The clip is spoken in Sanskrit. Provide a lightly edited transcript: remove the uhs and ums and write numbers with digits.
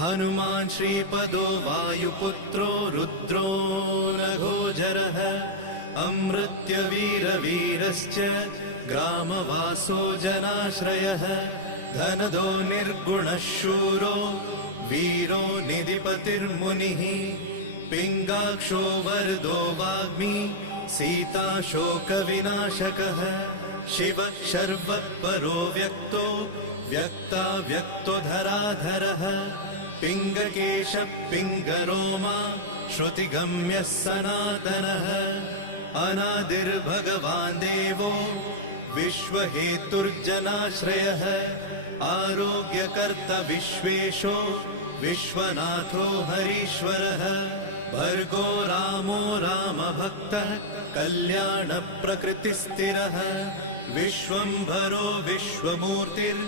हनुमान् श्रीपदो वायुपुत्रो रुद्रो नघोजरः अमृत्यवीरवीरश्च ग्रामवासो जनाश्रयः धनदो निर्गुणः शूरो वीरो निधिपतिर्मुनिः पिङ्गाक्षो वरदो वाग्मी सीता शोकविनाशकः शिवः शर्वः व्यक्तो व्यक्तो धराधरः पिङ्गकेशः पिङ्गरोमा श्रुतिगम्यः सनातनः अनादिर्भगवान् देवो विश्वहेतुर्जनाश्रयः आरोग्यकर्ता विश्वेशो विश्वनाथो हरीश्वरः भर्गो रामो रामभक्तः कल्याणप्रकृतिस्थिरः विश्वम्भरो विश्वमूर्तिर्